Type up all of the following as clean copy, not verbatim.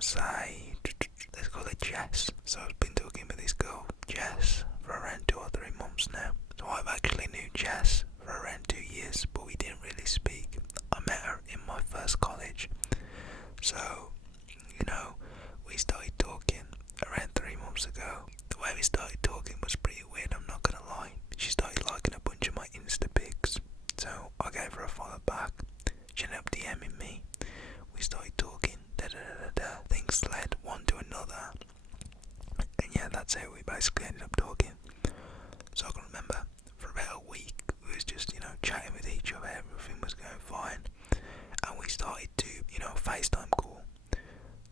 to say, let's call it Jess. So I've been talking with this girl, Jess, for around 2 or 3 months now. So I've actually knew Jess for around 2 years, but we didn't really speak. I met her in my first college. So, we started talking around 3 months ago. The way we started talking was pretty weird, I'm not gonna lie. She started liking a bunch of my Insta pics, so I gave her a follow back. She ended up DMing me. We started talking, things led one to another, and yeah, that's how we basically ended up talking. So I can remember for about a week we was just, chatting with each other, everything was going fine, and we started to, FaceTime call.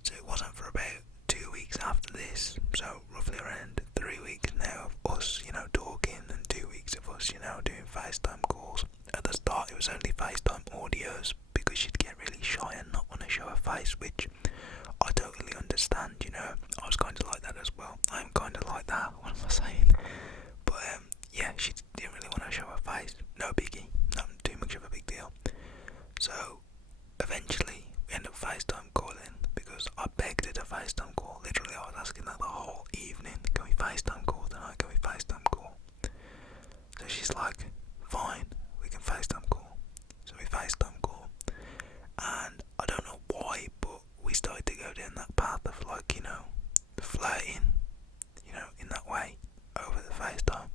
So it wasn't for about 2 weeks after this, so roughly around 3 weeks now of us, talking, and 2 weeks of us, doing FaceTime calls. At the start it was only FaceTime audios because she'd get really shy and not want to show her face, which I totally understand, I was kind of like that as well. I'm kind of like that, what am I saying? But yeah, she didn't really want to show her face. No biggie, not too much of a big deal. So eventually we ended up FaceTime calling because I begged her to FaceTime call. Literally I was asking her the whole evening, can we FaceTime call tonight, can we FaceTime call? So she's like, fine, we can FaceTime call. So we FaceTime call, and I don't know why, but we started to go down that path of flirting, in that way, over the FaceTime.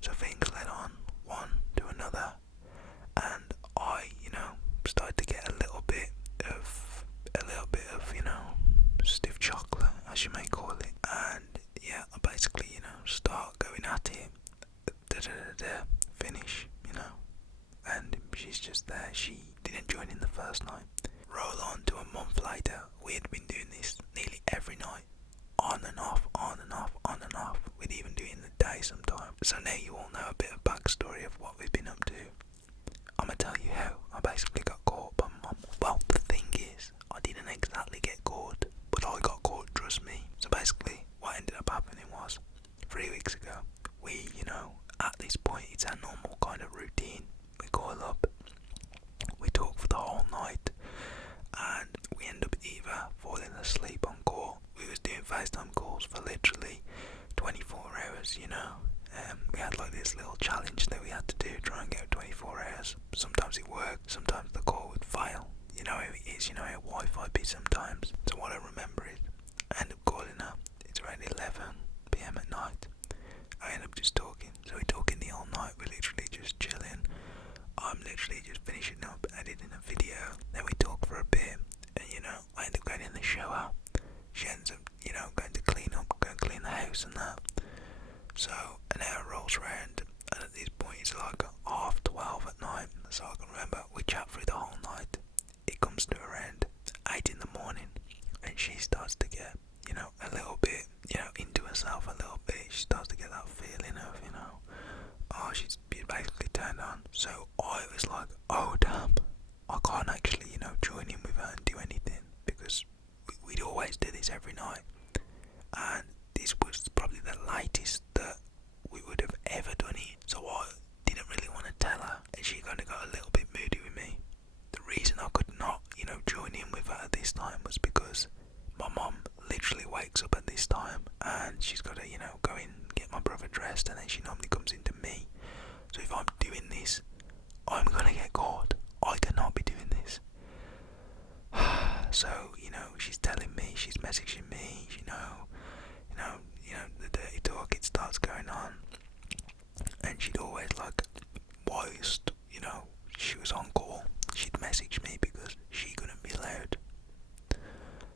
So things led on one to another, and I, started to get a little bit of, stiff chocolate, as you may call it, and yeah, I basically, start going at it, finish, and she's just there. She didn't join in the first night. Roll on to a month later, we had been doing this nearly every night, on and off, on and off, on and off. We'd even do it in the day sometimes. So now you all know a bit of backstory of what we've been up to. I'm gonna tell you how I basically got caught by mum. Well, the thing is, I didn't exactly get caught, but I got caught, trust me. So basically, what ended up happening was, 3 weeks ago, we, at this point, it's our normal kind of routine. We call up, we talk for the whole night, and we end up either falling asleep on call. We was doing FaceTime calls for literally 24 hours, we had like this little challenge that we had to do, try and get 24 hours. Sometimes it worked, sometimes the call would fail. How it is, how Wi-Fi be sometimes. So what I remember is, I end up calling her, it's around 11 PM at night. I end up just talking, so we're talking the whole night, we're literally just chilling. I'm literally just finishing up editing a video, then we talk for a bit, and I end up going in the shower. She ends up, going to clean up, go and clean the house and that. So an hour rolls round, and at this point it's like 12:30 at night. So I can remember we chat through the whole night. It comes to around 8 in the morning, and she starts to get, a little bit, into herself a little bit. She starts to get that feeling of, she's basically turned on. So I was like, oh damn, I can't actually, join in with her and do anything, because we'd always do this every night, and this was probably the latest that we would have ever done it. So I didn't really want to tell her, and she kind of got a little bit moody with me. The reason I could not, join in with her at this time was because my mum literally wakes up at this time, and she's got to, go in, get my brother dressed, and then she normally comes into me. So if I'm doing this, I'm gonna get caught. I cannot be doing this. So, she's telling me, she's messaging me, the dirty talk, it starts going on. And she'd always whilst, she was on call, she'd message me because she couldn't be loud.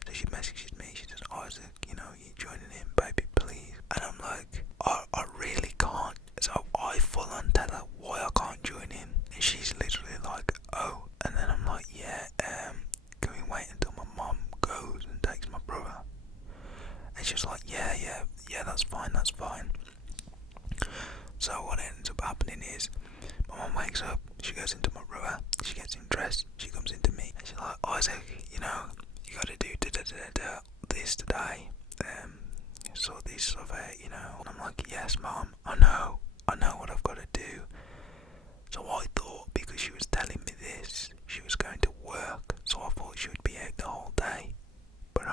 So she messages me, she says, Isaac, you joining in, baby, please. And I'm like, I really can't. So I full on tell her why I can't join in. And she's literally like, oh. And then I'm like, yeah, can we wait until my mum goes and takes my brother? And she was like, yeah, that's fine. So what ends up happening is, my mum wakes up, she goes into my brother, she gets him dressed, she comes into me, and she's like, Isaac, you gotta do this today, sort this of it, and I'm like, yes mum, I know what I've got to do. So I thought, because she was telling me this, she was going to work, so I thought she would be out the whole day. But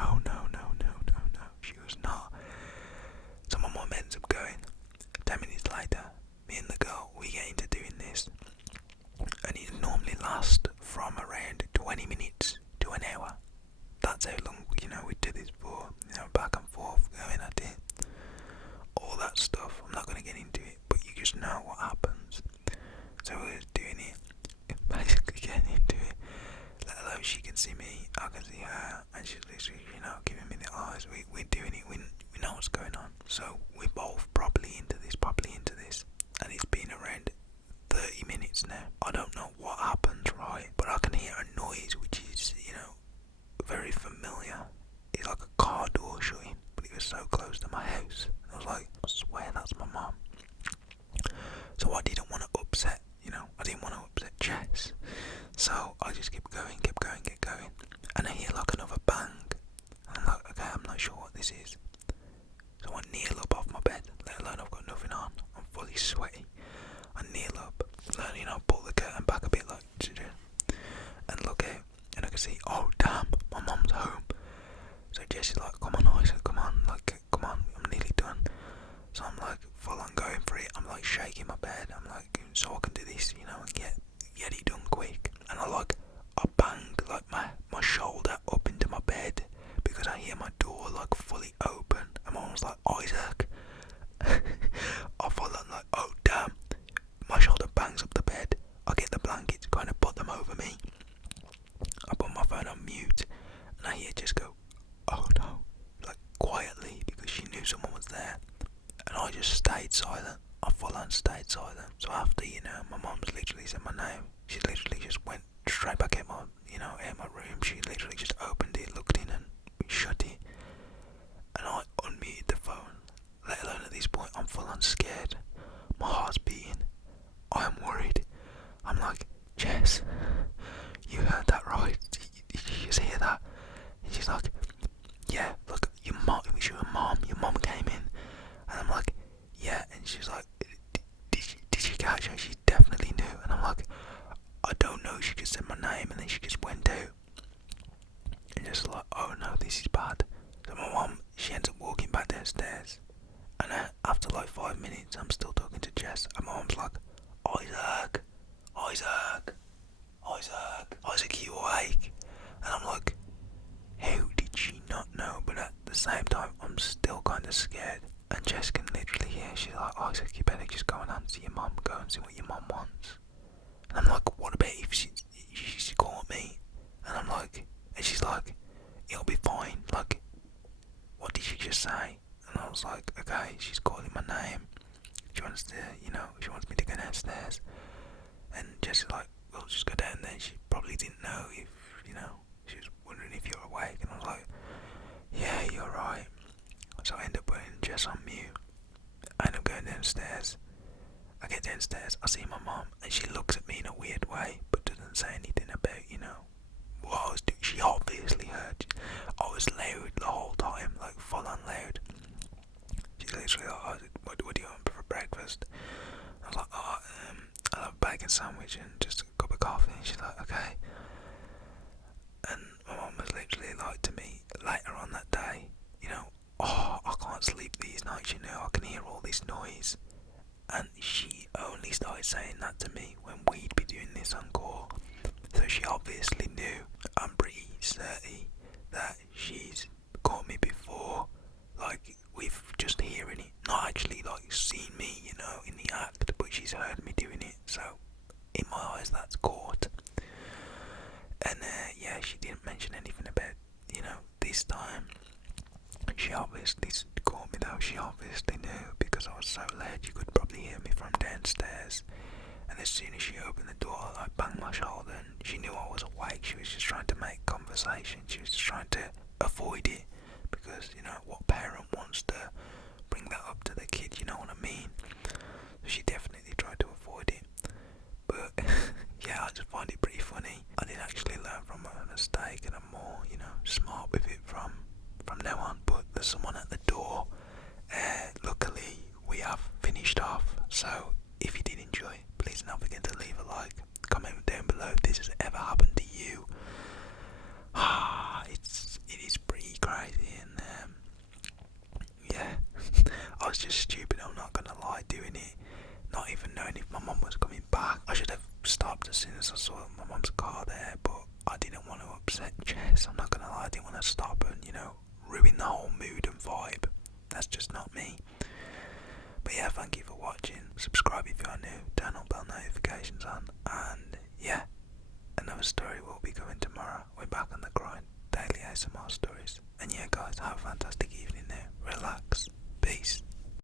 so close to my house. I was like, I swear that's my mum. So I didn't want to upset, I didn't want to upset Jess. So I just kept going, and I hear like another bang. And I'm like, okay, I'm not sure what this is. So I kneel up off my bed, let alone I've got nothing on. I'm fully sweaty. I kneel up, pull the curtain back a bit like, and look out, and I can see, oh damn, my mum's home. So Jess is like, come on Isaac, come on, I'm nearly done. So I'm like, full on going for it. I'm like shaking my bed. I'm like, so I can do this, and get it done quick. And I bang like my shoulder up into my bed because I hear my door like fully open. And my mum's like, Isaac. I fall on like, oh damn. My shoulder bangs up the bed. I get the blankets, kind of put them over me. I put my phone on mute, and I hear just go, oh no, like quietly, because she knew someone was there. And I just stayed silent. I full on stayed silent. So after, my mum's literally said my name, she literally just went straight back in my, in my room. She literally just opened it, looked in and shut it. And I unmuted the phone. Let alone at this point, I'm full on scared. My heart's beating. I'm worried. I'm like, Jess, you heard that right? Did you just hear that? And she's like, yeah, look, your mom, it was your mom. Your mom came in. And I'm like, yeah. And she's like, did she catch her? She definitely knew. And I'm like, I don't know. She just said my name and then she just went out. And just like, oh no, this is bad. So my mom, she ends up walking back downstairs. And after like 5 minutes, I'm still talking to Jess. And my mom's like, Isaac, you awake? And I'm like, how did she not know? But at the same time, I'm still kind of scared. And Jess can literally hear, she's like, Isaac, you better just go and answer your mum, go and see what your mum wants. And I'm like, what about if she's caught me? And I'm like, and she's like, it'll be fine, like, what did she just say? And I was like, okay, she's calling my name, she wants to, she wants me to go downstairs. And Jess is like, we'll just go down there. She probably didn't know if, she was wondering if you're awake. And I was like, yeah, you're right. So I end up putting Jess on mute. I end up going downstairs. I get downstairs, I see my mum, and she looks at me in a weird way, but doesn't say anything about, what I was doing. She obviously heard. I was loud the whole time, like full on loud. She's literally like, what do you want for breakfast? I was like, I'll have a bacon sandwich and just a cup of coffee. And she's like, okay. And my mum was literally like to me later on that day, I can't sleep these nights, I can hear all this noise. And she only started saying that to me when we'd be doing this on call. So she obviously knew. I'm pretty certain that she's caught me before, like with just hearing it, not actually like seen me, in the act, but she's heard me doing it. So in my eyes, that's caught. And yeah, she didn't mention anything about, this time. She obviously caught me though. She obviously knew because I was so loud you could probably hear me from downstairs. And as soon as she opened the door, I banged my shoulder and she knew I was awake. She was just trying to make conversation. She was just trying to avoid it because, what parent wants to bring that up to the kid, you know what I mean? So she definitely tried to avoid it. But yeah, I just find it pretty funny. I did actually learn from a mistake and I'm more, smart with it from now on. But there's someone at the door. Luckily, we have finished off. So if you did enjoy, please don't forget to leave a like, comment down below if this has ever happened to you. It is pretty crazy, and yeah, I was just stupid. I'm not gonna lie, doing it, not even knowing if my mum was coming back. I should have stopped as soon as I saw my mum's car there, but I didn't want to upset Jess. I'm not gonna lie, I didn't want to stop and ruin the whole mood and vibe. That's just not me. But yeah, thank you for watching. Subscribe if you are new, turn on bell notifications on, and yeah, another story will be coming tomorrow. We're back on the grind, daily ASMR stories. And yeah guys, have a fantastic evening now, relax.